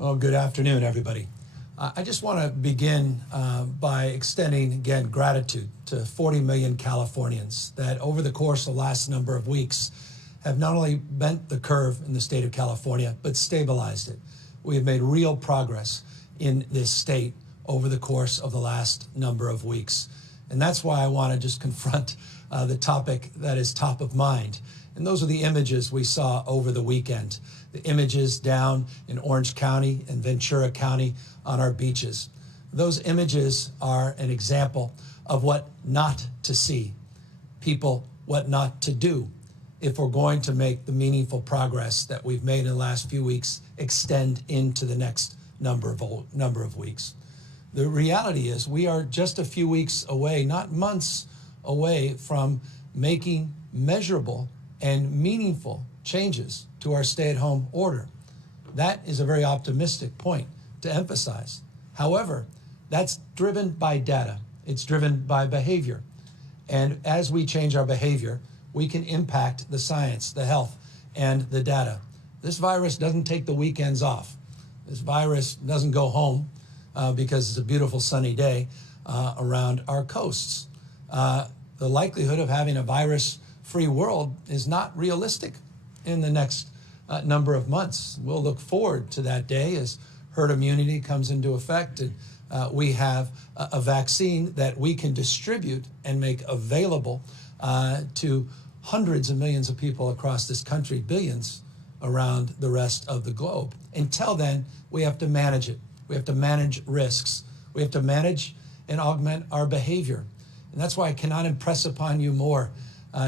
Well, good afternoon, everybody. I just want to begin by extending, again, gratitude to 40 million Californians that over the course of the last number of weeks have not only bent the curve in the state of California, but stabilized it. We have made real progress in this state over the course of the last number of weeks. And that's why I want to just confront the topic that is top of mind. And those are the images we saw over the weekend. The images down in Orange County and Ventura County on our beaches. Those images are an example of what not to see, people, what not to do if we're going to make the meaningful progress that we've made in the last few weeks extend into the next number of weeks. The reality is we are just a few weeks away, not months away, from making measurable and meaningful changes to our stay-at-home order. That is a very optimistic point to emphasize. However, that's driven by data. It's driven by behavior. And as we change our behavior, we can impact the science, the health, and the data. This virus doesn't take the weekends off. This virus doesn't go home because it's a beautiful sunny day around our coasts. The likelihood of having a virus-free world is not realistic in the next number of months. We'll look forward to that day as herd immunity comes into effect and we have a vaccine that we can distribute and make available to hundreds of millions of people across this country, billions around the rest of the globe. Until then, we have to manage it. We have to manage risks. We have to manage and augment our behavior. And that's why I cannot impress upon you more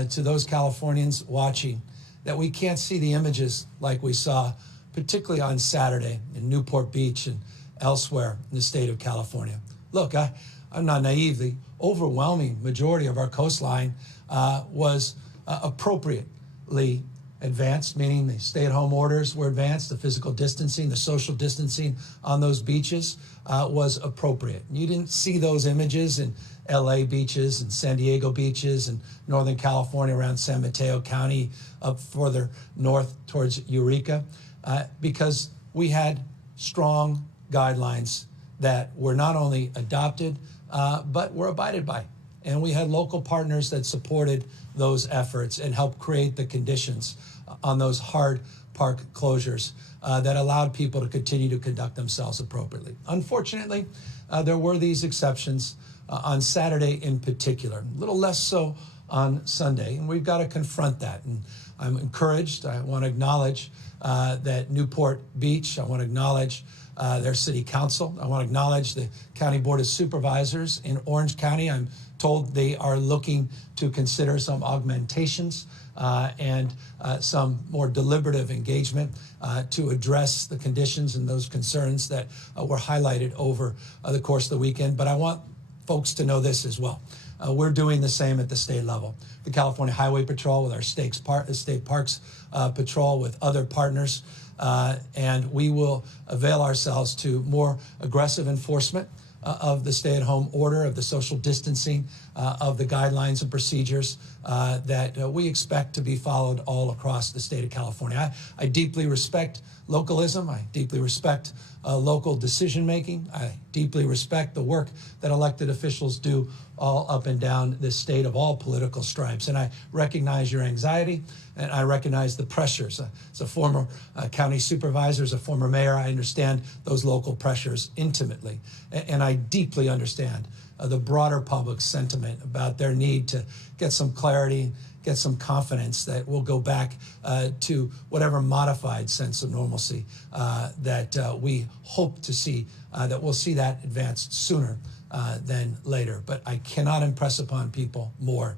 to those Californians watching that we can't see the images like we saw, particularly on Saturday in Newport Beach and elsewhere in the state of California. Look, I'm not naive. The overwhelming majority of our coastline was appropriately advanced, meaning the stay-at-home orders were advanced, the physical distancing, the social distancing on those beaches was appropriate. You didn't see those images in LA beaches and San Diego beaches and Northern California around San Mateo County, up further north towards Eureka, because we had strong guidelines that were not only adopted, but were abided by. And we had local partners that supported those efforts and helped create the conditions on those hard park closures that allowed people to continue to conduct themselves appropriately. Unfortunately, there were these exceptions on Saturday in particular, a little less so on Sunday, and we've got to confront that. And I'm encouraged. I want to acknowledge that Newport Beach. I want to acknowledge their city council. I want to acknowledge the County Board of Supervisors in Orange County. I'm told they are looking to consider some augmentations and some more deliberative engagement to address the conditions and those concerns that were highlighted over the course of the weekend. But I want folks to know this as well. We're doing the same at the state level. The California Highway Patrol with our State Parks Patrol with other partners, and we will avail ourselves to more aggressive enforcement of the stay-at-home order, of the social distancing, of the guidelines and procedures that we expect to be followed all across the state of California. I deeply respect localism. I deeply respect local decision-making. I deeply respect the work that elected officials do all up and down this state of all political stripes. And I recognize your anxiety, and I recognize the pressures. As a former county supervisor, as a former mayor, I understand those local pressures intimately. And I deeply understand the broader public sentiment about their need to get some clarity, get some confidence that we'll go back to whatever modified sense of normalcy that we hope to see, that we'll see that advanced sooner than later. But I cannot impress upon people more.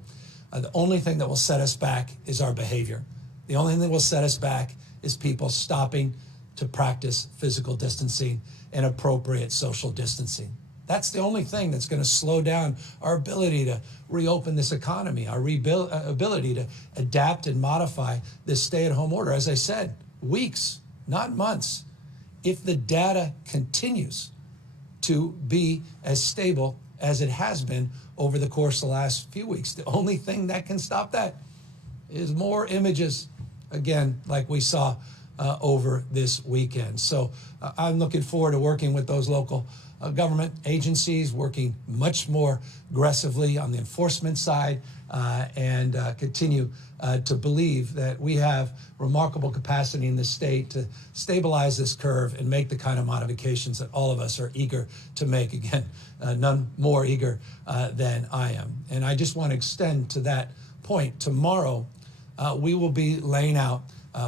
The only thing that will set us back is our behavior. The only thing that will set us back is people stopping to practice physical distancing and appropriate social distancing. That's the only thing that's going to slow down our ability to reopen this economy, our ability to adapt and modify this stay-at-home order. As I said, weeks, not months. If the data continues to be as stable as it has been over the course of the last few weeks, the only thing that can stop that is more images, again, like we saw over this weekend. So I'm looking forward to working with those local government agencies, working much more aggressively on the enforcement side, and continue to believe that we have remarkable capacity in the state to stabilize this curve and make the kind of modifications that all of us are eager to make. Again, none more eager than I am. And I just want to extend to that point. Tomorrow, we will be laying out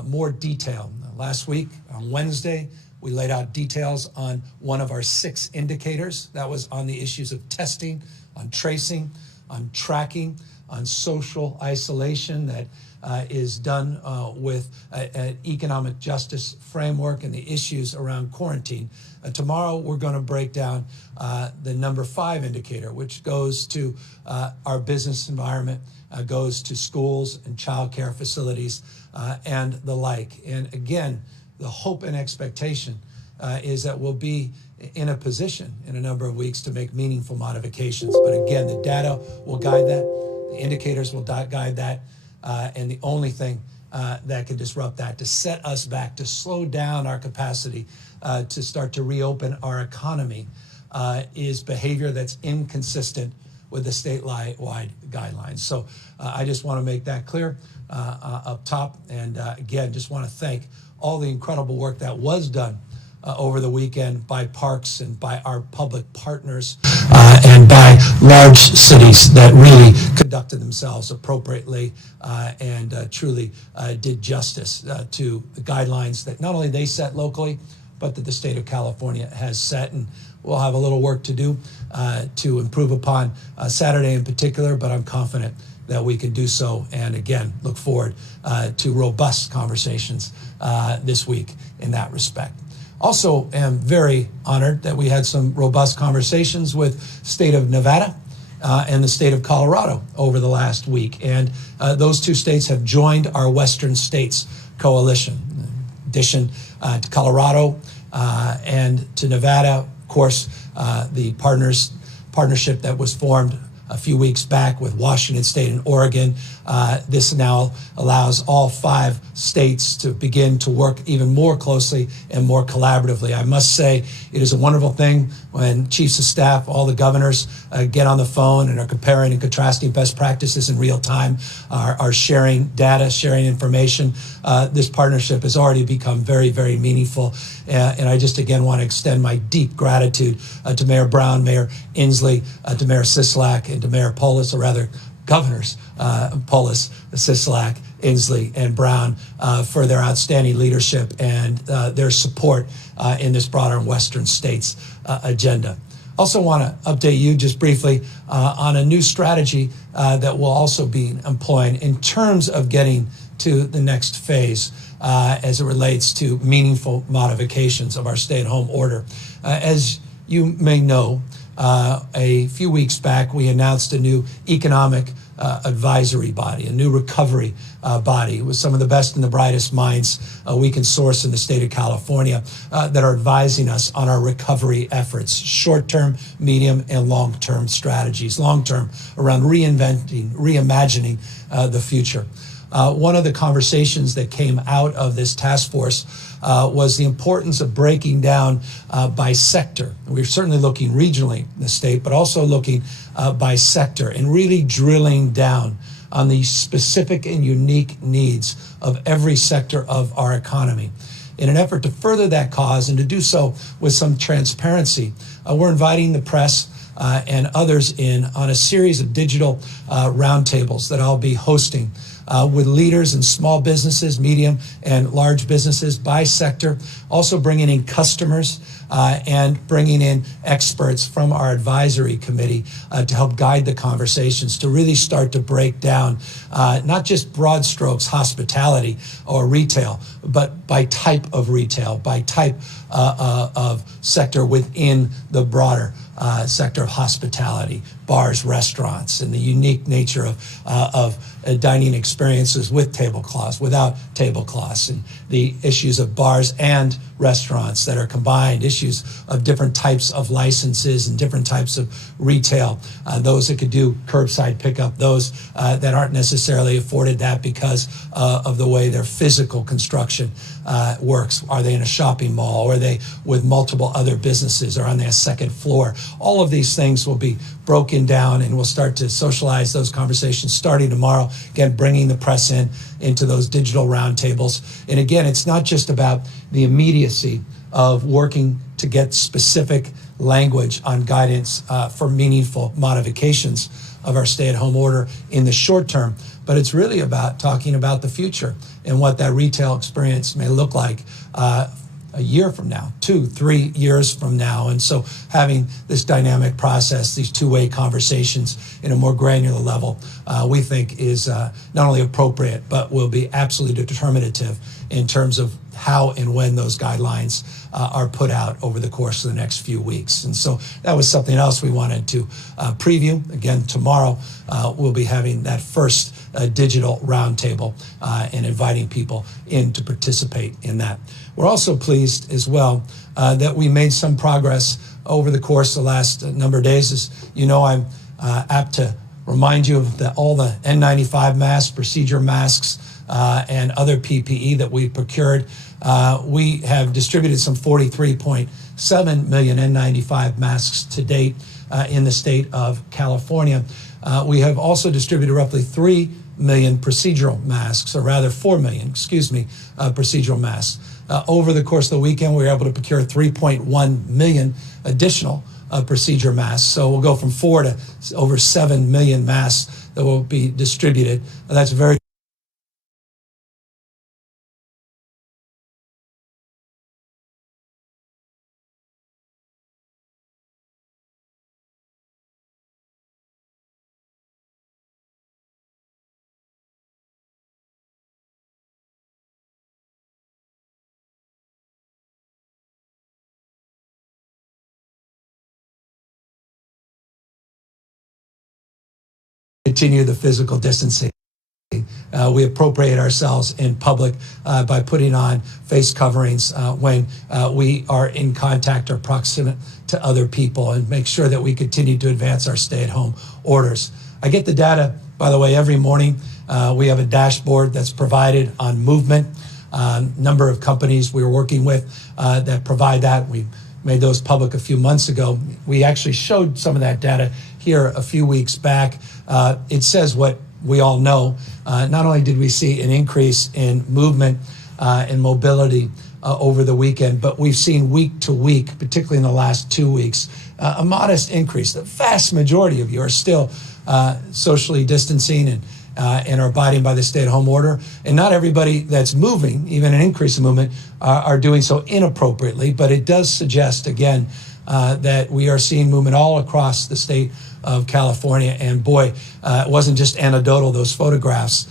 more detail. Last week, on Wednesday, we laid out details on one of our 6 indicators. That was on the issues of testing, on tracing, on tracking, on social isolation that is done with an economic justice framework and the issues around quarantine. Tomorrow, we're going to break down the number 5 indicator, which goes to our business environment, goes to schools and child care facilities and the like. And again, the hope and expectation is that we'll be in a position in a number of weeks to make meaningful modifications. But again, the data will guide that, the indicators will guide that, and the only thing that can disrupt that, to set us back, to slow down our capacity to start to reopen our economy, is behavior that's inconsistent with the statewide guidelines. So I just want to make that clear up top. And again, just want to thank all the incredible work that was done over the weekend by parks and by our public partners and by large cities that really conducted themselves appropriately and truly did justice to the guidelines that not only they set locally, but that the state of California has set. And we'll have a little work to do to improve upon Saturday in particular, but I'm confident that we can do so. And again, look forward to robust conversations this week in that respect. Also am very honored that we had some robust conversations with state of Nevada and the state of Colorado over the last week. And those 2 states have joined our Western States Coalition. In addition to Colorado and to Nevada, of course, the partnership that was formed a few weeks back with Washington State and Oregon. This now allows all 5 states to begin to work even more closely and more collaboratively. I must say it is a wonderful thing when chiefs of staff, all the governors get on the phone and are comparing and contrasting best practices in real time, are sharing data, sharing information. This partnership has already become very, very meaningful. And I just again want to extend my deep gratitude to Mayor Brown, Mayor Inslee, to Mayor Sisolak, and to Mayor Polis, or rather Governors Polis, Sisolak, Inslee, and Brown for their outstanding leadership and their support in this broader Western States agenda. Also want to update you just briefly on a new strategy that we'll also be employing in terms of getting to the next phase as it relates to meaningful modifications of our stay-at-home order. As you may know, a few weeks back, we announced a new economic advisory body, a new recovery body with some of the best and the brightest minds we can source in the state of California that are advising us on our recovery efforts, short-term, medium, and long-term strategies, long-term around reinventing, reimagining the future. One of the conversations that came out of this task force was the importance of breaking down by sector. We're certainly looking regionally in the state, but also looking by sector and really drilling down on the specific and unique needs of every sector of our economy. In an effort to further that cause and to do so with some transparency, we're inviting the press and others in on a series of digital roundtables that I'll be hosting with leaders in small businesses, medium and large businesses by sector, also bringing in customers and bringing in experts from our advisory committee to help guide the conversations, to really start to break down not just broad strokes, hospitality or retail, but by type of retail, by type of sector within the broader sector of hospitality, bars, restaurants, and the unique nature of dining experiences with tablecloths, without tablecloths, and the issues of bars and restaurants that are combined, issues of different types of licenses and different types of retail, those that could do curbside pickup, those that aren't necessarily afforded that because of the way their physical construction works. Are they in a shopping mall? Or are they with multiple other businesses? Or on their second floor? All of these things will be broken down, and we'll start to socialize those conversations starting tomorrow, again, bringing the press into those digital roundtables. And again, it's not just about the immediacy of working to get specific language on guidance for meaningful modifications of our stay-at-home order in the short term, but it's really about talking about the future and what that retail experience may look like a year from now, 2-3 years from now. And so having this dynamic process, these two-way conversations in a more granular level, we think is not only appropriate, but will be absolutely determinative in terms of how and when those guidelines are put out over the course of the next few weeks. And so that was something else we wanted to preview. Again, tomorrow we'll be having that first digital roundtable and inviting people in to participate in that. We're also pleased as well that we made some progress over the course of the last number of days. As you know, I'm apt to remind you of all the N95 masks, procedure masks, and other PPE that we procured. We have distributed some 43.7 million N95 masks to date in the state of California. We have also distributed roughly 3 million procedural masks, or rather 4 million, procedural masks. Over the course of the weekend, we were able to procure 3.1 million additional procedure masks. So we'll go from 4 to over 7 million masks that will be distributed. That's very continue the physical distancing. We appropriate ourselves in public by putting on face coverings when we are in contact or proximate to other people, and make sure that we continue to advance our stay-at-home orders. I get the data, by the way, every morning. We have a dashboard that's provided on movement, number of companies we're working with that provide that. We made those public a few months ago. We actually showed some of that data here a few weeks back. It says what we all know. Not only did we see an increase in movement and mobility over the weekend, but we've seen week to week, particularly in the last 2 weeks, a modest increase. The vast majority of you are still socially distancing and are abiding by the stay-at-home order. And not everybody that's moving, even an increase in movement, are doing so inappropriately. But it does suggest, again, that we are seeing movement all across the state of California. And boy, it wasn't just anecdotal, those photographs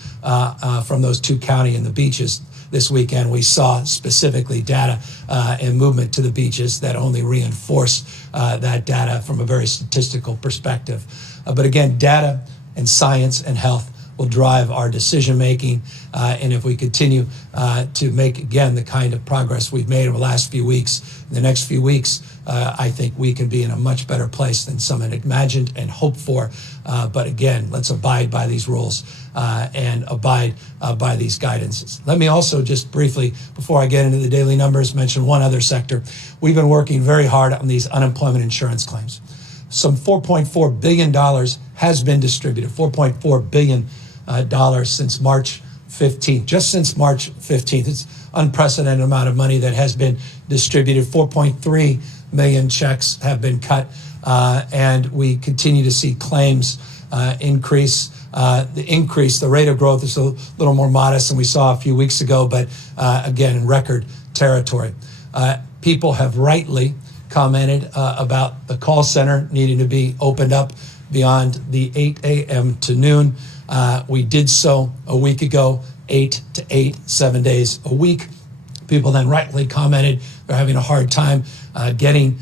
from those 2 counties and the beaches this weekend. We saw specifically data and movement to the beaches that only reinforced that data from a very statistical perspective. But again, data and science and health will drive our decision making. And if we continue to make, again, the kind of progress we've made over the last few weeks, in the next few weeks, I think we can be in a much better place than some had imagined and hoped for. But again, let's abide by these rules and abide by these guidances. Let me also just briefly, before I get into the daily numbers, mention one other sector. We've been working very hard on these unemployment insurance claims. Some $4.4 billion has been distributed, $4.4 billion since March 15th, just since March 15th. It's unprecedented amount of money that has been distributed. 4.3 million checks have been cut, and we continue to see claims increase. The rate of growth is a little more modest than we saw a few weeks ago, but again, in record territory. People have rightly commented about the call center needing to be opened up beyond the 8 a.m. to noon. We did so a week ago, 8 to 8, 7 days a week. People then rightly commented they're having a hard time getting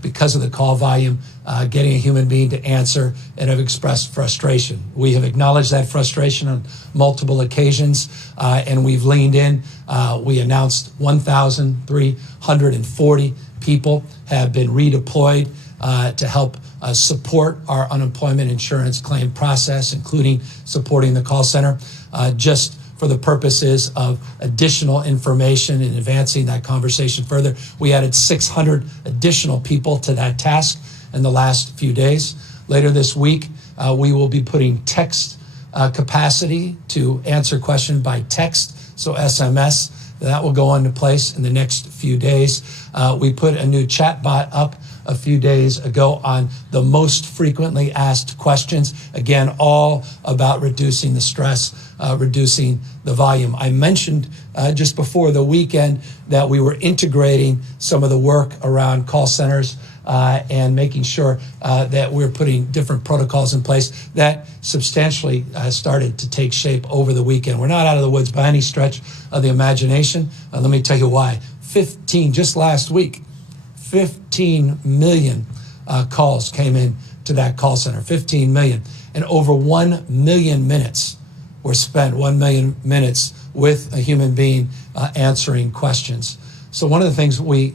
because of the call volume, getting a human being to answer, and have expressed frustration. We have acknowledged that frustration on multiple occasions, and we've leaned in. We announced 1,340 people have been redeployed to help support our unemployment insurance claim process, including supporting the call center, just for the purposes of additional information and advancing that conversation further. We added 600 additional people to that task in the last few days. Later this week, we will be putting text capacity to answer questions by text, so SMS. That will go into place in the next few days. We put a new chatbot up a few days ago on the most frequently asked questions. Again, all about reducing the stress, reducing the volume. I mentioned just before the weekend that we were integrating some of the work around call centers and making sure that we're putting different protocols in place. That substantially started to take shape over the weekend. We're not out of the woods by any stretch of the imagination. Let me tell you why. Just last week, 15 million calls came in to that call center, 15 million. And over 1 million minutes were spent, 1 million minutes with a human being answering questions. So one of the things we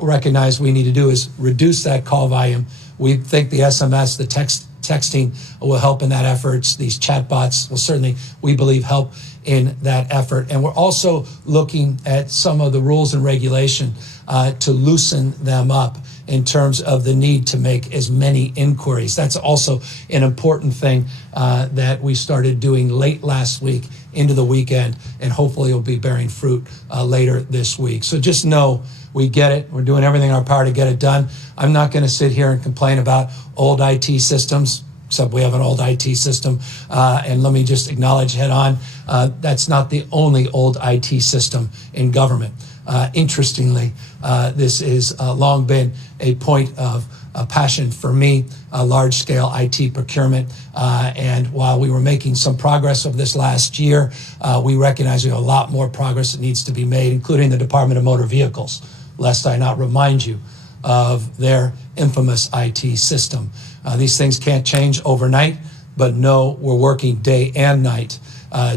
recognize we need to do is reduce that call volume. We think the SMS, the texting will help in that effort. These chatbots will certainly, we believe, help in that effort. And we're also looking at some of the rules and regulation to loosen them up in terms of the need to make as many inquiries. That's also an important thing that we started doing late last week into the weekend, and hopefully it'll be bearing fruit later this week. So just know we get it. We're doing everything in our power to get it done. I'm not going to sit here and complain about old IT systems, except we have an old IT system. And let me just acknowledge head on, that's not the only old IT system in government. Interestingly, this has long been a point of passion for me, large-scale IT procurement. And while we were making some progress over this last year, we recognize we have a lot more progress that needs to be made, including the Department of Motor Vehicles, lest I not remind you of their infamous IT system. These things can't change overnight, but no, we're working day and night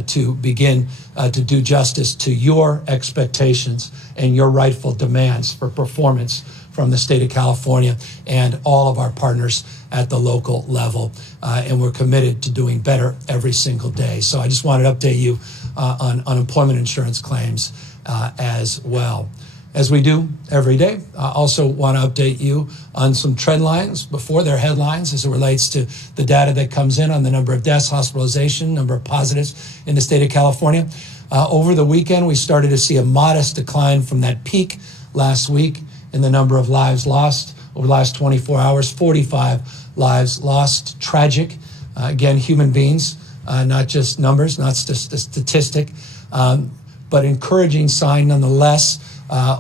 to begin to do justice to your expectations and your rightful demands for performance from the state of California and all of our partners at the local level. And we're committed to doing better every single day. So I just wanted to update you on unemployment insurance claims as well. As we do every day, I also want to update you on some trend lines before their headlines as it relates to the data that comes in on the number of deaths, hospitalization, number of positives in the state of California. Over the weekend, we started to see a modest decline from that peak last week in the number of lives lost. Over the last 24 hours, 45 lives lost. Tragic. Again, human beings, not just numbers, not just a statistic, but encouraging sign nonetheless.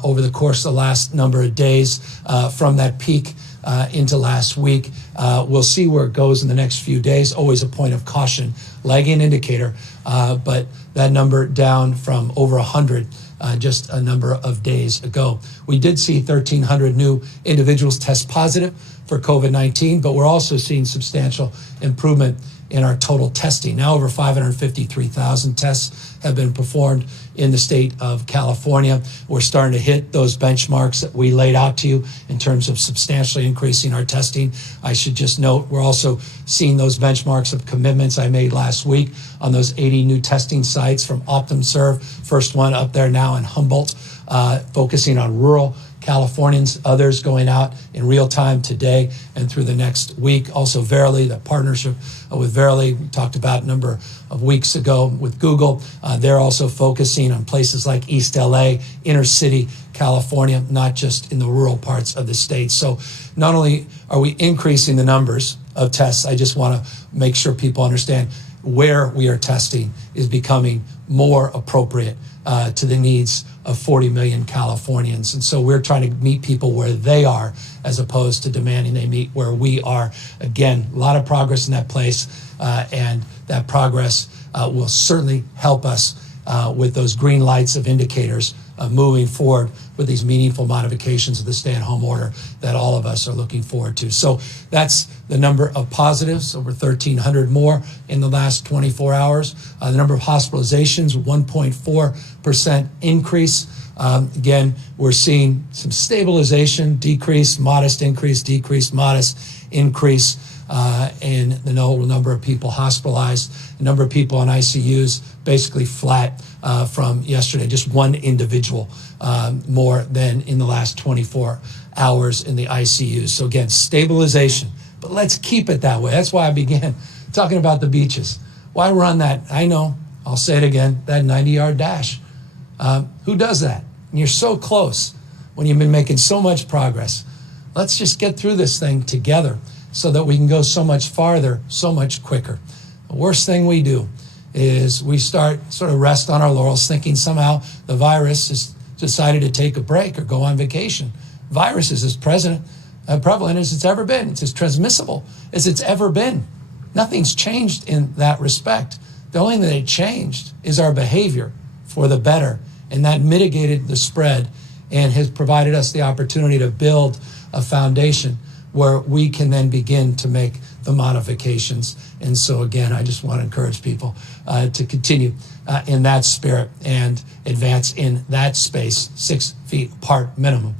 Over the course of the last number of days from that peak into last week. We'll see where it goes in the next few days. Always a point of caution, lagging indicator, but that number down from over 100 just a number of days ago. We did see 1,300 new individuals test positive for COVID-19, but we're also seeing substantial improvement in our total testing. Now over 553,000 tests have been performed in the state of California. We're starting to hit those benchmarks that we laid out to you in terms of substantially increasing our testing. I should just note, we're also seeing those benchmarks of commitments I made last week on those 80 new testing sites from OptumServe. First one up there now in Humboldt, focusing on rural Californians, others going out in real time today and through the next week. Also Verily, the partnership with Verily, we talked about a number of weeks ago with Google. They're also focusing on places like East LA, inner city California, not just in the rural parts of the state. So not only are we increasing the numbers of tests, I just want to make sure people understand where we are testing is becoming more appropriate to the needs of 40 million Californians. And so we're trying to meet people where they are as opposed to demanding they meet where we are. Again, a lot of progress in that place, and that progress will certainly help us with those green lights of indicators moving forward with these meaningful modifications of the stay-at-home order that all of us are looking forward to. So that's the number of positives, over 1,300 more in the last 24 hours. The number of hospitalizations, 1.4% increase. Again, we're seeing some stabilization, decrease, modest increase, decrease, modest increase in the number of people hospitalized. The number of people in ICUs basically flat from yesterday, just one individual more than in the last 24 hours in the ICUs. So again, stabilization, but let's keep it that way. That's why I began talking about the beaches. Why run that? I know, I'll say it again, that 90-yard dash. Who does that? And you're so close when you've been making so much progress. Let's just get through this thing together so that we can go so much farther, so much quicker. The worst thing we do is we start sort of rest on our laurels thinking somehow the virus has decided to take a break or go on vacation. Virus is as prevalent as it's ever been. It's as transmissible as it's ever been. Nothing's changed in that respect. The only thing that changed is our behavior for the better, and that mitigated the spread and has provided us the opportunity to build a foundation where we can then begin to make the modifications. And so again, I just want to encourage people to continue in that spirit and advance in that space, 6 feet apart minimum,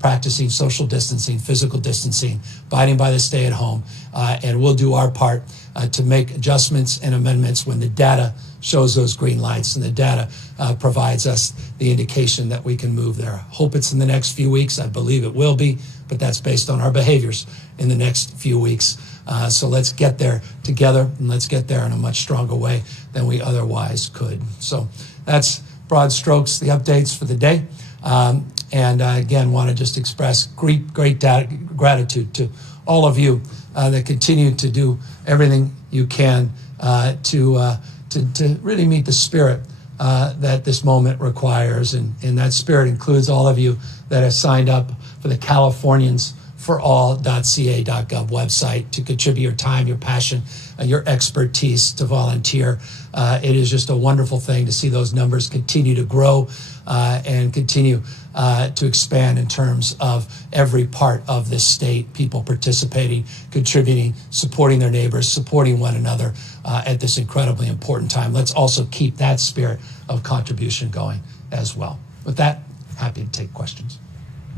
practicing social distancing, physical distancing, abiding by the stay at home, and we'll do our part to make adjustments and amendments when the data shows those green lights and the data provides us the indication that we can move there. Hope it's in the next few weeks. I believe it will be, but that's based on our behaviors in the next few weeks. So let's get there together, and let's get there in a much stronger way than we otherwise could. So that's broad strokes, the updates for the day. And again, want to just express great gratitude to all of you that continue to do everything you can to really meet the spirit that this moment requires. And that spirit includes all of you that have signed up for the CaliforniansForAll.ca.gov website to contribute your time, your passion, your expertise to volunteer. It is just a wonderful thing to see those numbers continue to grow and continue to expand in terms of every part of this state, people participating, contributing, supporting their neighbors, supporting one another at this incredibly important time. Let's also keep that spirit of contribution going as well. With that, happy to take questions.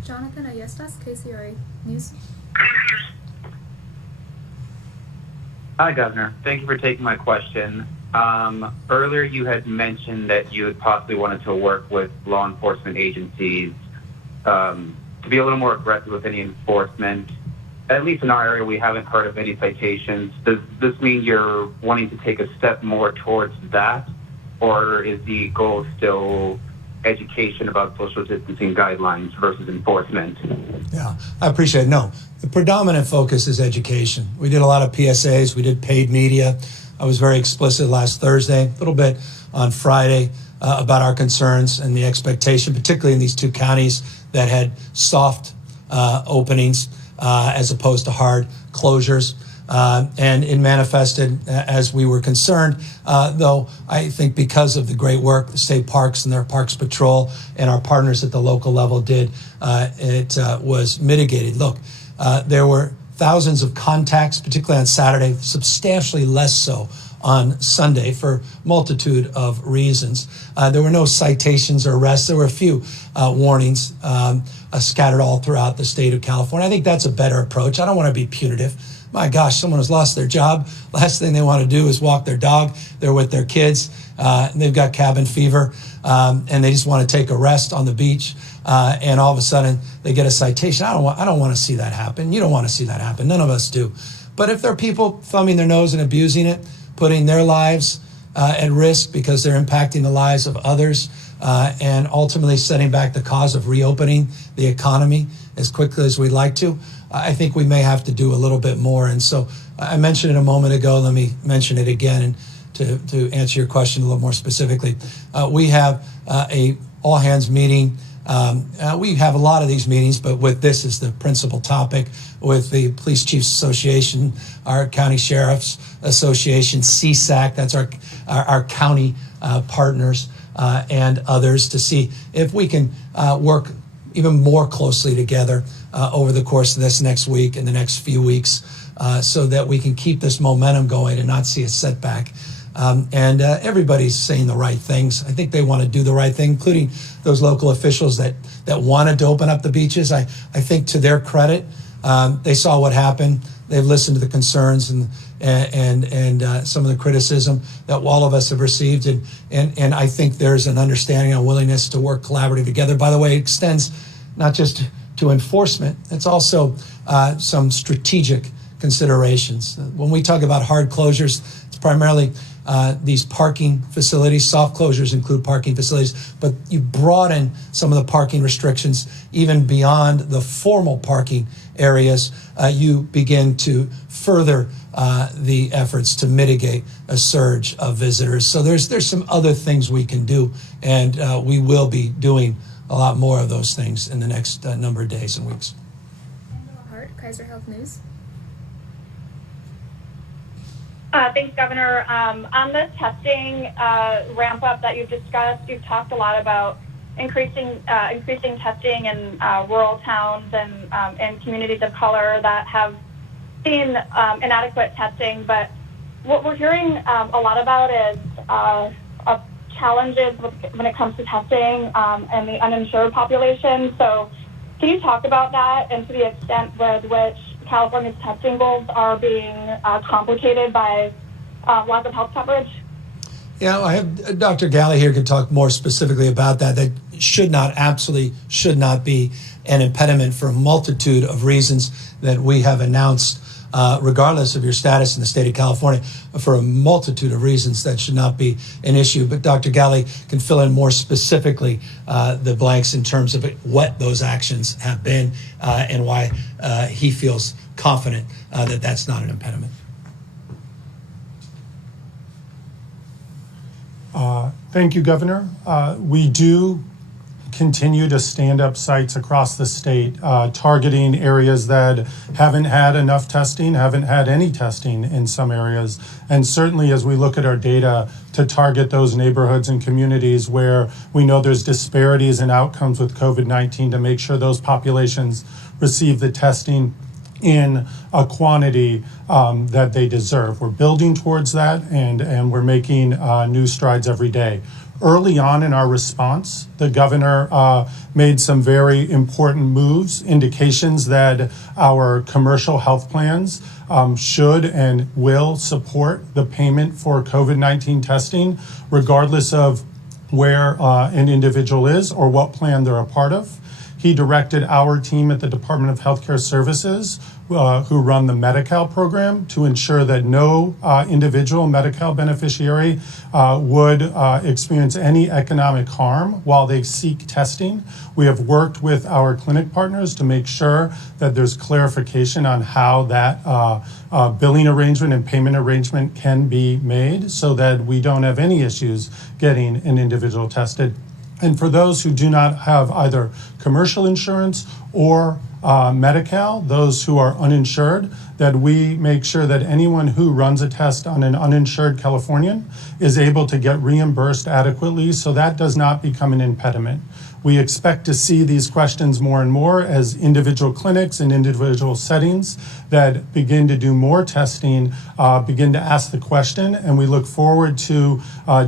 Jonathan Ayestas, KCRA News. Hi, Governor. Thank you for taking my question. Earlier, you had mentioned that you had possibly wanted to work with law enforcement agencies to be a little more aggressive with any enforcement. At least in our area, we haven't heard of any citations. Does this mean you're wanting to take a step more towards that, or is the goal still education about social distancing guidelines versus enforcement? Yeah, I appreciate it. No, the predominant focus is education. We did a lot of PSAs. We did paid media. I was very explicit last Thursday, a little bit on Friday, about our concerns and the expectation, particularly in these two counties that had soft openings as opposed to hard closures. And it manifested as we were concerned, though I think because of the great work the state parks and their Parks Patrol and our partners at the local level did, it was mitigated. Look, there were thousands of contacts, particularly on Saturday, substantially less so on Sunday for multitude of reasons. There were no citations or arrests. There were a few warnings scattered all throughout the state of California. I think that's a better approach. I don't want to be punitive. My gosh, someone has lost their job. Last thing they want to do is walk their dog. They're with their kids, and they've got cabin fever, and they just want to take a rest on the beach, and all of a sudden they get a citation. I don't want to see that happen. You don't want to see that happen. None of us do. But if there are people thumbing their nose and abusing it, putting their lives at risk because they're impacting the lives of others, and ultimately setting back the cause of reopening the economy as quickly as we'd like to, I think we may have to do a little bit more. And so I mentioned it a moment ago. Let me mention it again, and to answer your question a little more specifically. We have a all-hands meeting. We have a lot of these meetings, but with this is the principal topic with the Police Chiefs Association, our County Sheriffs Association, CSAC, that's our county partners, and others to see if we can work even more closely together over the course of this next week and the next few weeks so that we can keep this momentum going and not see a setback. Everybody's saying the right things. I think they want to do the right thing, including those local officials that wanted to open up the beaches. I think to their credit, they saw what happened. They've listened to the concerns and some of the criticism that all of us have received. And I think there's an understanding and willingness to work collaboratively together. By the way, it extends not just to enforcement, it's also some strategic considerations. When we talk about hard closures, it's primarily these parking facilities. Soft closures include parking facilities, but you broaden some of the parking restrictions even beyond the formal parking areas. You begin to further the efforts to mitigate a surge of visitors. So there's some other things we can do, and we will be doing a lot more of those things in the next number of days and weeks. Hart, Kaiser Health News. Thanks, Governor. On the testing ramp up that you've discussed, you've talked a lot about increasing testing in rural towns and communities of color that have seen inadequate testing. But what we're hearing a lot about is challenges when it comes to testing and the uninsured population. So can you talk about that and to the extent with which California's testing goals are being complicated by lack of health coverage? Yeah, I have Dr. Galley here could talk more specifically about that. That absolutely should not be an impediment for a multitude of reasons that we have announced, regardless of your status in the state of California, for a multitude of reasons that should not be an issue. But Dr. Galley can fill in more specifically the blanks in terms of what those actions have been and why he feels confident that that's not an impediment. Thank you, Governor. We do continue to stand up sites across the state, targeting areas that haven't had enough testing, haven't had any testing in some areas. And certainly as we look at our data, to target those neighborhoods and communities where we know there's disparities in outcomes with COVID-19 to make sure those populations receive the testing in a quantity that they deserve. We're building towards that, and we're making new strides every day. Early on in our response, the governor made some very important moves, indications that our commercial health plans should and will support the payment for COVID-19 testing, regardless of where an individual is or what plan they're a part of. He directed our team at the Department of Healthcare Services, who run the Medi-Cal program, to ensure that no individual Medi-Cal beneficiary would experience any economic harm while they seek testing. We have worked with our clinic partners to make sure that there's clarification on how that billing arrangement and payment arrangement can be made so that we don't have any issues getting an individual tested. And for those who do not have either commercial insurance or Medi-Cal, those who are uninsured, that we make sure that anyone who runs a test on an uninsured Californian is able to get reimbursed adequately, so that does not become an impediment. We expect to see these questions more and more as individual clinics and individual settings that begin to do more testing begin to ask the question, and we look forward to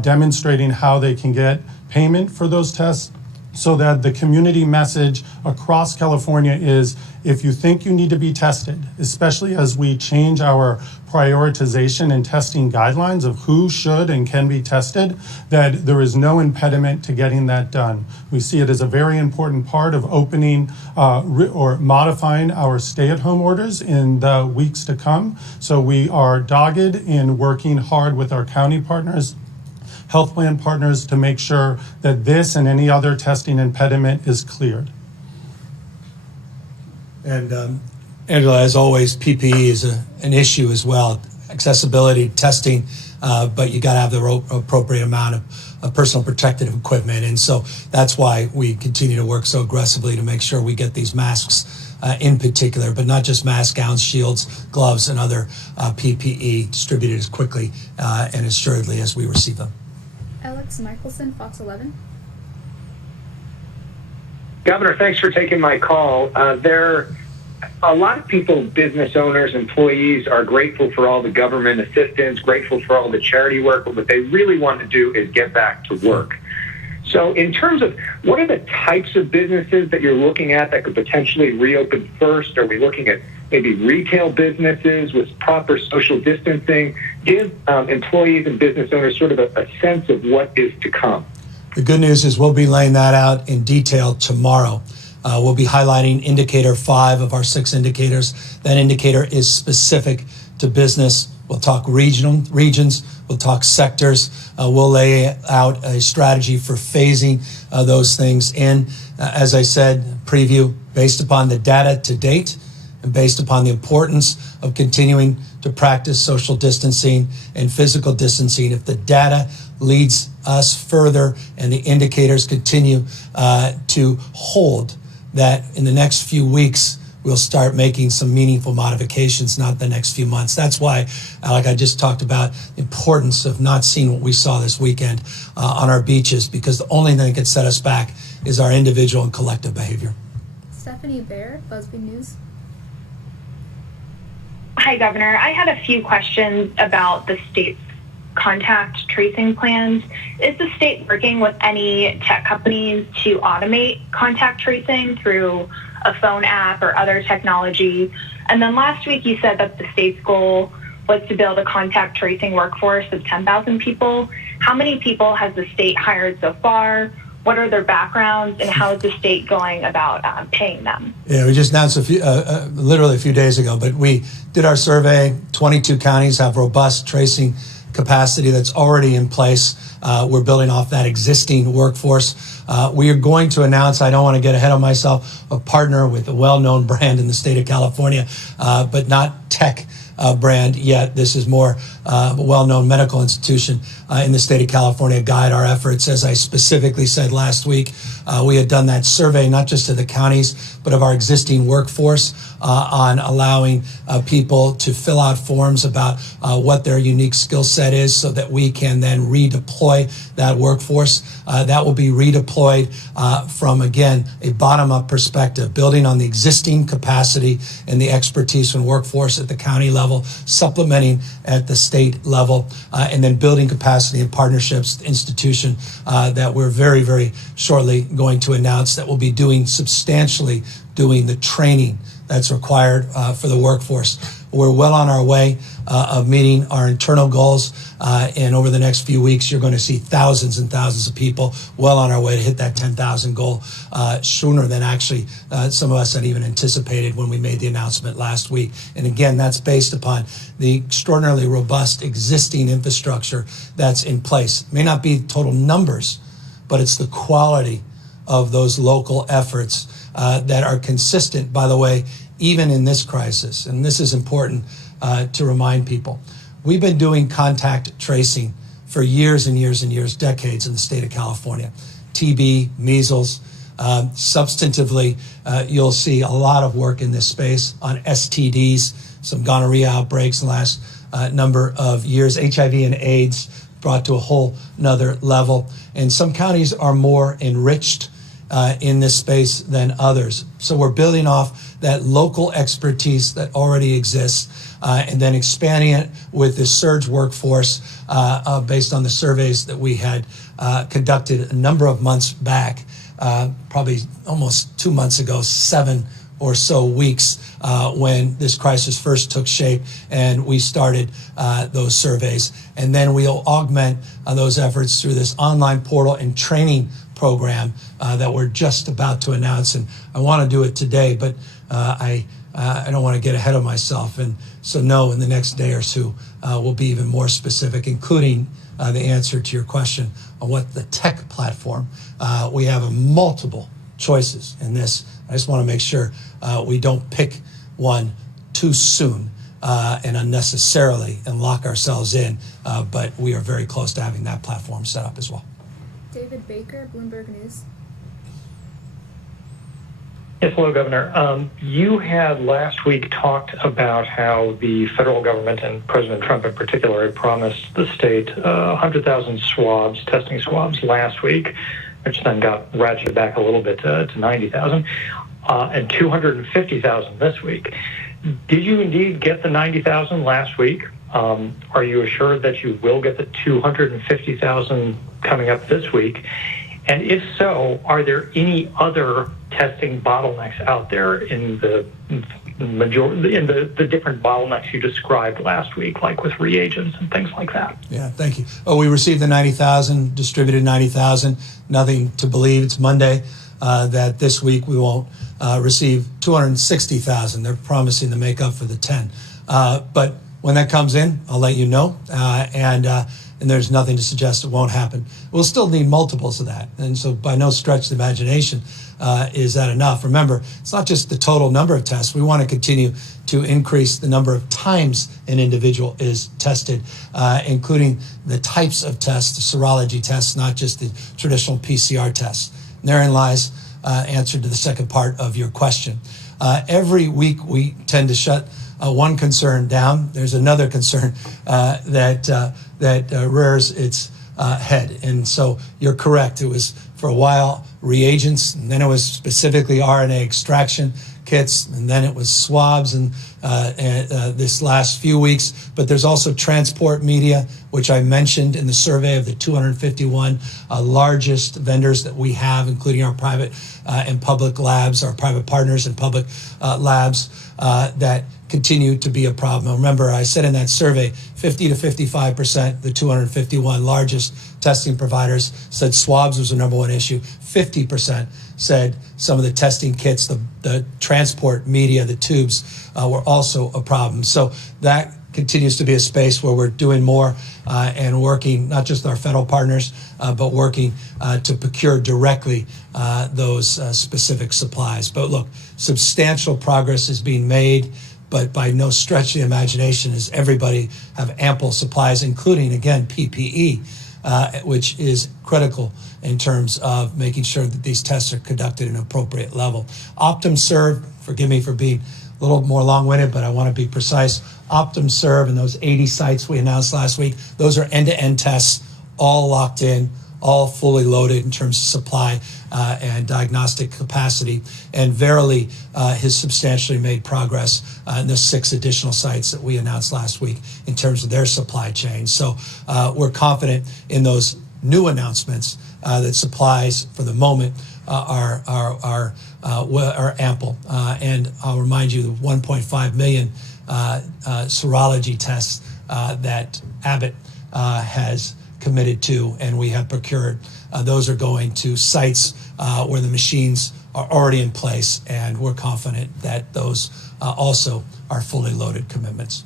demonstrating how they can get payment for those tests, so that the community message across California is, if you think you need to be tested, especially as we change our prioritization and testing guidelines of who should and can be tested, that there is no impediment to getting that done. We see it as a very important part of opening or modifying our stay-at-home orders in the weeks to come. So we are dogged in working hard with our county partners, health plan partners, to make sure that this and any other testing impediment is cleared. And Angela, as always, PPE is an issue as well. Accessibility, testing, but you got to have the appropriate amount of personal protective equipment. And so that's why we continue to work so aggressively to make sure we get these masks in particular, but not just masks, gowns, shields, gloves, and other PPE distributed as quickly and assuredly as we receive them. Alex Michelson, Fox 11. Governor, thanks for taking my call. A lot of people, business owners, employees, are grateful for all the government assistance, grateful for all the charity work, but what they really want to do is get back to work. So in terms of what are the types of businesses that you're looking at that could potentially reopen first? Are we looking at maybe retail businesses with proper social distancing? Give employees and business owners sort of a sense of what is to come. The good news is we'll be laying that out in detail tomorrow. We'll be highlighting indicator 5 of our 6 indicators. That indicator is specific to business. We'll talk regions, we'll talk sectors. We'll lay out a strategy for phasing those things in. As I said, preview based upon the data to date and based upon the importance of continuing to practice social distancing and physical distancing. If the data leads us further and the indicators continue to hold, that in the next few weeks, we'll start making some meaningful modifications, not the next few months. That's why, like I just talked about, the importance of not seeing what we saw this weekend on our beaches, because the only thing that can set us back is our individual and collective behavior. Stephanie Bair, BuzzFeed News. Hi, Governor. I had a few questions about the state's contact tracing plans. Is the state working with any tech companies to automate contact tracing through a phone app or other technology? And then last week you said that the state's goal was to build a contact tracing workforce of 10,000 people. How many people has the state hired so far? What are their backgrounds, and how is the state going about paying them? Yeah, we just announced literally a few days ago, but we did our survey. 22 counties have robust tracing capacity that's already in place. We're building off that existing workforce. We are going to announce, I don't want to get ahead of myself, a partner with a well-known brand in the state of California, but not tech brand yet. This is more a well-known medical institution in the state of California guide our efforts. As I specifically said last week, we had done that survey not just to the counties, but of our existing workforce on allowing people to fill out forms about what their unique skill set is so that we can then redeploy that workforce. That will be redeployed from, again, a bottom-up perspective, building on the existing capacity and the expertise and workforce at the county level, supplementing at the state level, and then building capacity and partnerships, institution that we're very, very shortly going to announce that will be doing the training that's required for the workforce. We're well on our way of meeting our internal goals, and over the next few weeks, you're going to see thousands and thousands of people well on our way to hit that 10,000 goal sooner than actually some of us had even anticipated when we made the announcement last week. And again, that's based upon the extraordinarily robust existing infrastructure that's in place. It may not be total numbers, but it's the quality of those local efforts that are consistent, by the way, even in this crisis. And this is important to remind people. We've been doing contact tracing for years and years and years, decades in the state of California. TB, measles, substantively, you'll see a lot of work in this space on STDs, some gonorrhea outbreaks in the last number of years, HIV and AIDS brought to a whole nother level. And some counties are more enriched in this space than others. So we're building off that local expertise that already exists and then expanding it with this surge workforce based on the surveys that we had conducted a number of months back, probably almost 2 months ago, 7 or so weeks when this crisis first took shape and we started those surveys. And then we'll augment those efforts through this online portal and training program that we're just about to announce. And I want to do it today, but I don't want to get ahead of myself. And so no, in the next day or two, we'll be even more specific, including the answer to your question on what the tech platform. We have multiple choices in this. I just want to make sure we don't pick one too soon and unnecessarily and lock ourselves in, but we are very close to having that platform set up as well. David Baker, Bloomberg News. Yes, hello, Governor. You had last week talked about how the federal government and President Trump in particular had promised the state 100,000 swabs, testing swabs last week, which then got ratcheted back a little bit to 90,000, and 250,000 this week. Did you indeed get the 90,000 last week? Are you assured that you will get the 250,000 coming up this week? And if so, are there any other testing bottlenecks out there in the different bottlenecks you described last week, like with reagents and things like that? Yeah, thank you. Oh, we received the 90,000, distributed 90,000. Nothing to believe. It's Monday. That this week we won't receive 260,000. They're promising to make up for the 10. But when that comes in, I'll let you know. And there's nothing to suggest it won't happen. We'll still need multiples of that. And so by no stretch of the imagination is that enough. Remember, it's not just the total number of tests. We want to continue to increase the number of times an individual is tested, including the types of tests, the serology tests, not just the traditional PCR tests. And therein lies answer to the second part of your question. Every week we tend to shut one concern down. There's another concern that rears its head. And so you're correct. It was for a while reagents, and then it was specifically RNA extraction kits, and then it was swabs and this last few weeks. But there's also transport media, which I mentioned in the survey of the 251 largest vendors that we have, including our private and public labs, our private partners and public labs that continue to be a problem. Remember, I said in that survey, 50 to 55%, the 251 largest testing providers said swabs was the number one issue. 50% said some of the testing kits, the transport media, the tubes were also a problem. So that continues to be a space where we're doing more and working, not just with our federal partners, but working to procure directly those specific supplies. But look, substantial progress is being made, but by no stretch of the imagination does everybody have ample supplies, including, again, PPE, which is critical in terms of making sure that these tests are conducted at an appropriate level. OptumServe, forgive me for being a little more long-winded, but I want to be precise. OptumServe and those 80 sites we announced last week, those are end-to-end tests, all locked in, all fully loaded in terms of supply and diagnostic capacity. And Verily has substantially made progress in the 6 additional sites that we announced last week in terms of their supply chain. So we're confident in those new announcements that supplies for the moment are ample. And I'll remind you, the 1.5 million serology tests that Abbott has committed to, and we have procured. Those are going to sites where the machines are already in place, and we're confident that those also are fully loaded commitments.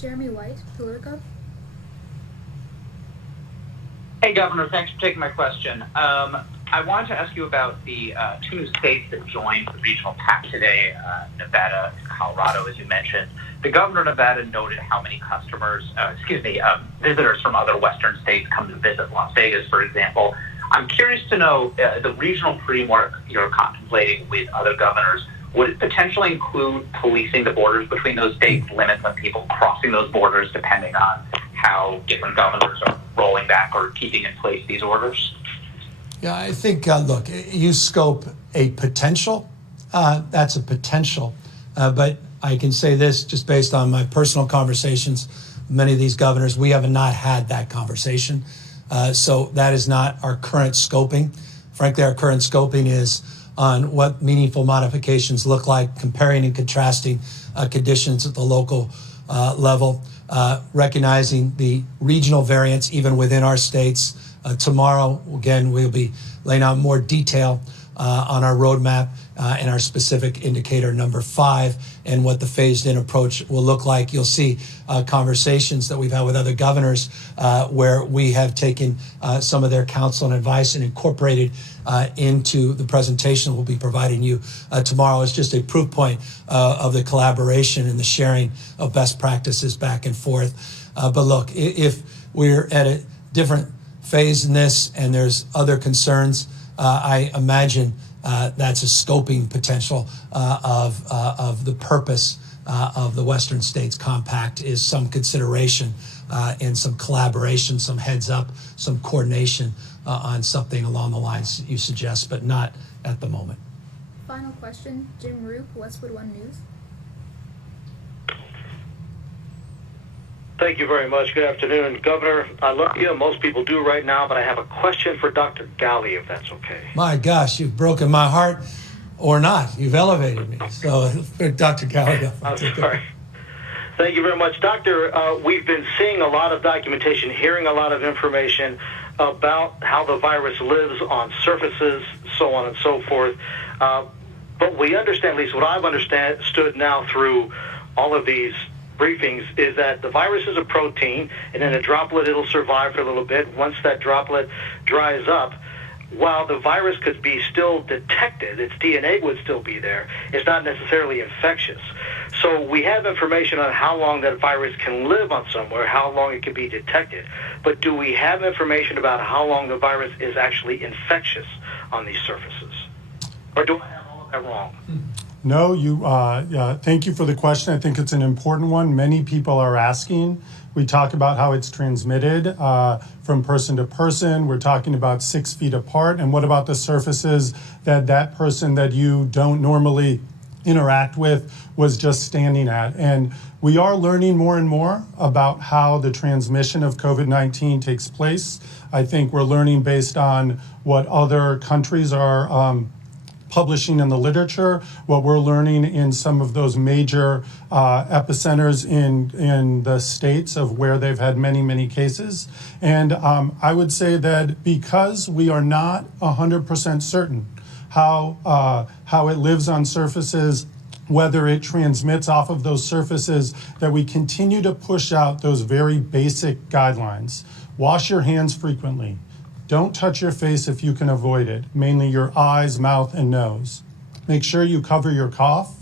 Jeremy White, Politico. Hey, Governor, thanks for taking my question. I wanted to ask you about the 2 new states that joined the regional pact today, Nevada and Colorado, as you mentioned. The governor of Nevada noted how many visitors from other Western states come to visit Las Vegas, for example. I'm curious to know the regional framework you're contemplating with other governors. Would it potentially include policing the borders between those states, limits on people crossing those borders, depending on how different governors are rolling back or keeping in place these orders? Yeah, I think, look, you scope a potential. That's a potential. But I can say this just based on my personal conversations with many of these governors, we have not had that conversation. So that is not our current scoping. Frankly, our current scoping is on what meaningful modifications look like, comparing and contrasting conditions at the local level, recognizing the regional variance even within our states. Tomorrow, again, we'll be laying out more detail on our roadmap and our specific indicator number 5 and what the phased-in approach will look like. You'll see conversations that we've had with other governors where we have taken some of their counsel and advice and incorporated into the presentation we'll be providing you tomorrow. It's just a proof point of the collaboration and the sharing of best practices back and forth. But look, if we're at a different phase in this and there's other concerns, I imagine that's a scoping potential of the purpose of the Western States Compact is some consideration and some collaboration, some heads up, some coordination on something along the lines you suggest, but not at the moment. Final question, Jim Roop, Westwood One News. Thank you very much. Good afternoon. Governor, I love you. Most people do right now, but I have a question for Dr. Ghaly, if that's okay. My gosh, you've broken my heart, or not. You've elevated me. So, Dr. Ghaly. I'm sorry. Thank you very much. Doctor, we've been seeing a lot of documentation, hearing a lot of information about how the virus lives on surfaces, so on and so forth. But we understand, at least what I've understood now through all of these briefings, is that the virus is a protein, and in a droplet it'll survive for a little bit. Once that droplet dries up, while the virus could be still detected, its DNA would still be there, it's not necessarily infectious. So we have information on how long that virus can live on somewhere, how long it can be detected. But do we have information about how long the virus is actually infectious on these surfaces? Or do I have all of that wrong? No, thank you for the question. I think it's an important one. Many people are asking. We talk about how it's transmitted from person to person. We're talking about 6 feet apart. And what about the surfaces that person that you don't normally interact with was just standing at? And we are learning more and more about how the transmission of COVID-19 takes place. I think we're learning based on what other countries are publishing in the literature, what we're learning in some of those major epicenters in the states of where they've had many, many cases. And I would say that because we are not 100% certain how it lives on surfaces, whether it transmits off of those surfaces, that we continue to push out those very basic guidelines. Wash your hands frequently. Don't touch your face if you can avoid it, mainly your eyes, mouth, and nose. Make sure you cover your cough.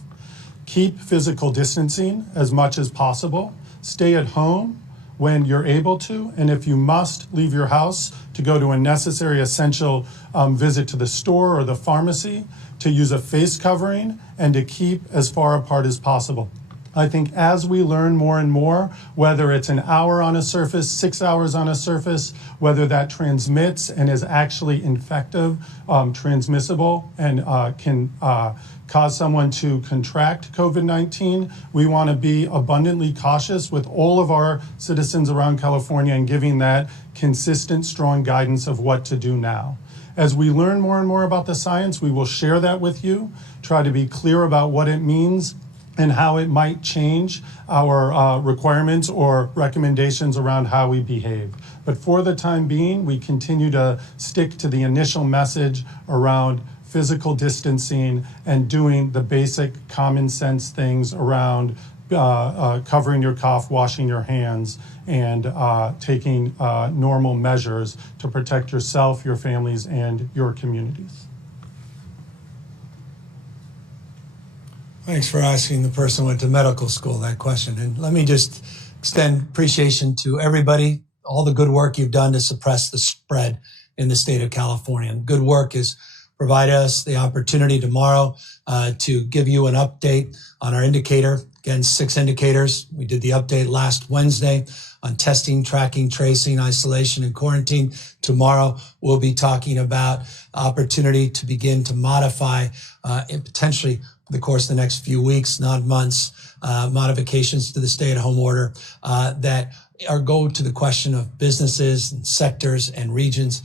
Keep physical distancing as much as possible. Stay at home when you're able to, and if you must leave your house to go to a necessary essential visit to the store or the pharmacy, to use a face covering and to keep as far apart as possible. I think as we learn more and more, whether it's an hour on a surface, 6 hours on a surface, whether that transmits and is actually infective, transmissible, and can cause someone to contract COVID-19, we want to be abundantly cautious with all of our citizens around California and giving that consistent, strong guidance of what to do now. As we learn more and more about the science, we will share that with you, try to be clear about what it means and how it might change our requirements or recommendations around how we behave. But for the time being, we continue to stick to the initial message around physical distancing and doing the basic common sense things around covering your cough, washing your hands, and taking normal measures to protect yourself, your families, and your communities. Thanks for asking the person who went to medical school that question. And let me just extend appreciation to everybody, all the good work you've done to suppress the spread in the state of California. And good work is provide us the opportunity tomorrow to give you an update on our indicator. Again, 6 indicators. We did the update last Wednesday on testing, tracking, tracing, isolation, and quarantine. Tomorrow, we'll be talking about opportunity to begin to modify and potentially the course of the next few weeks, not months, modifications to the stay-at-home order that go to the question of businesses and sectors and regions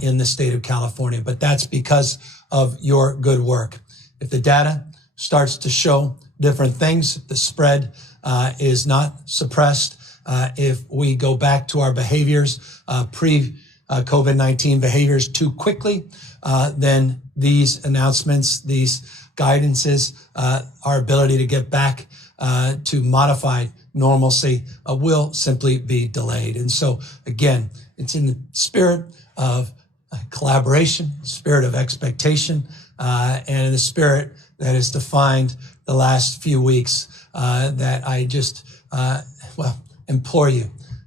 in the state of California. But that's because of your good work. If the data starts to show different things, if the spread is not suppressed, if we go back to our behaviors, pre-COVID-19 behaviors too quickly, then these announcements, these guidances, our ability to get back to modified normalcy will simply be delayed. And so, again, it's in the spirit of collaboration, spirit of expectation, and in the spirit that has defined the last few weeks that I just, implore you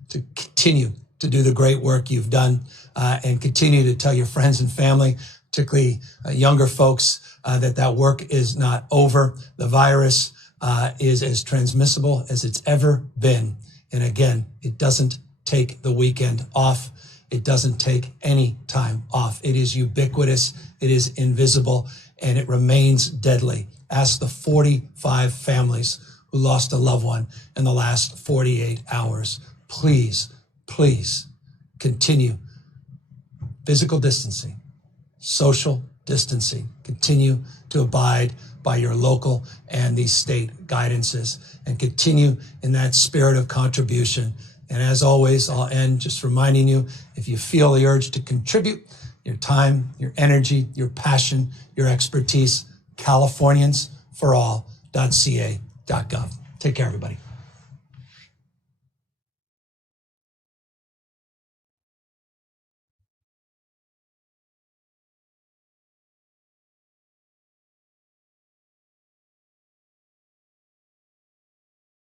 to continue to do the great work you've done and continue to tell your friends and family particularly younger folks, that work is not over. The virus is as transmissible as it's ever been. And again, it doesn't take the weekend off. It doesn't take any time off. It is ubiquitous, it is invisible, and it remains deadly. Ask the 45 families who lost a loved one in the last 48 hours. Please, please continue physical distancing, social distancing. Continue to abide by your local and these state guidances, and continue in that spirit of contribution. And as always, I'll end just reminding you, if you feel the urge to contribute your time, your energy, your passion, your expertise, CaliforniansForAll.ca.gov. Take care, everybody.